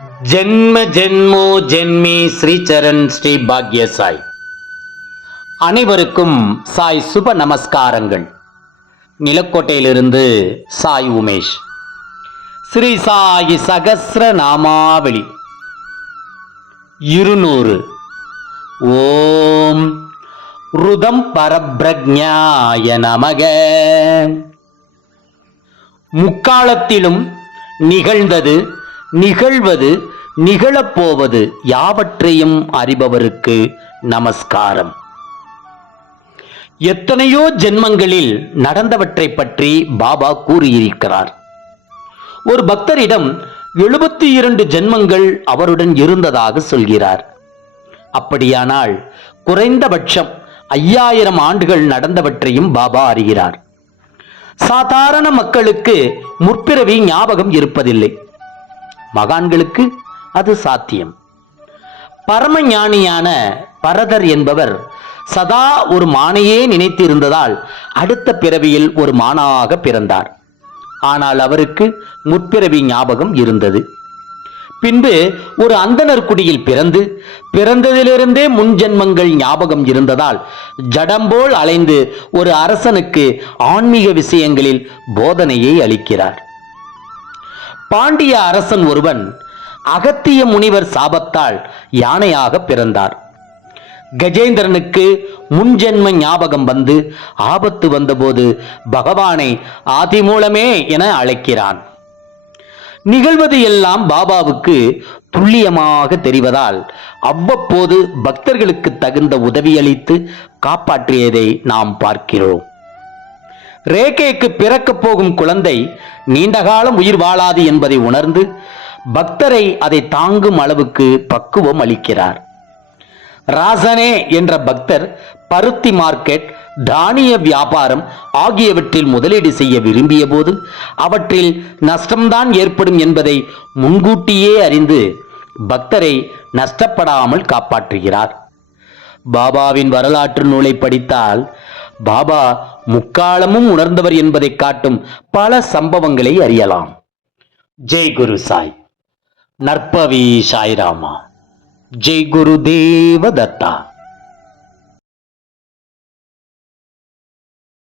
ஜென்ம ஜென்மோ ஜென்மி ஸ்ரீச்சரண் ஸ்ரீ பாக்ய சாய் அனைவருக்கும் சாய் சுப நமஸ்காரங்கள். நிலக்கோட்டையிலிருந்து சாய் உமேஷ். ஸ்ரீ சாயி சகசிர நாமாவளி. இருநூறு. ஓம் ருதம் பரபிரஜாய நமக. முக்காலத்திலும் நிகழ்ந்தது நிகழ்வது நிகழப்போவது யாவற்றையும் அறிபவருக்கு நமஸ்காரம். எத்தனையோ ஜென்மங்களில் நடந்தவற்றை பற்றி பாபா கூறியிருக்கிறார். ஒரு பக்தரிடம் எழுபத்தி இரண்டு ஜென்மங்கள் அவருடன் இருந்ததாக சொல்கிறார். அப்படியானால் குறைந்தபட்சம் ஐயாயிரம் ஆண்டுகள் நடந்தவற்றையும் பாபா அறிகிறார். சாதாரண மக்களுக்கு முற்பிறவி ஞாபகம் இருப்பதில்லை. மகான்களுக்கு அது சாத்தியம். பரம ஞானியான பரதர் என்பவர் சதா ஒரு மானையே நினைத்திருந்ததால் அடுத்த பிறவியில் ஒரு மானாக பிறந்தார். ஆனால் அவருக்கு முற்பிறவி ஞாபகம் இருந்தது. பின்பு ஒரு அந்தணர் குடியில் பிறந்து பிறந்ததிலிருந்தே முன்ஜென்மங்கள் ஞாபகம் இருந்ததால் ஜடம்போல் அலைந்து ஒரு அரசனுக்கு ஆன்மீக விஷயங்களில் போதனையை அளிக்கிறார். பாண்டிய அரசன் ஒருவன் அகத்திய முனிவர் சாபத்தால் யானையாக பிறந்தார். கஜேந்திரனுக்கு முன்ஜென்ம ஞாபகம் வந்து ஆபத்து வந்தபோது பகவானை ஆதிமூலமே என அழைக்கிறான். நிகழ்வது எல்லாம் பாபாவுக்கு துல்லியமாக தெரிவதால் அவ்வப்போது பக்தர்களுக்கு தகுந்த உதவியளித்து காப்பாற்றியதை நாம் பார்க்கிறோம். ரேகேக்கு பிறக்கப் போகும் குழந்தை நீண்டகாலம் உயிர் வாழாது என்பதை உணர்ந்து பக்தரை அதை தாங்கும் அளவுக்கு பக்குவம் அளிக்கிறார். ராசனே என்ற பக்தர் பருத்தி மார்க்கெட் தானிய வியாபாரம் ஆகியவற்றில் முதலீடு செய்ய விரும்பிய போது அவற்றில் நஷ்டம்தான் ஏற்படும் என்பதை முன்கூட்டியே அறிந்து பக்தரை நஷ்டப்படாமல் காப்பாற்றுகிறார். பாபாவின் வரலாற்று நூலை படித்தால் பாபா முக்காலமும் உணர்ந்தவர் என்பதை காட்டும் பல சம்பவங்களை அறியலாம். ஜெய் குரு சாய். நற்பவி சாய்ராமா. ஜெய் குரு தேவதத்தா.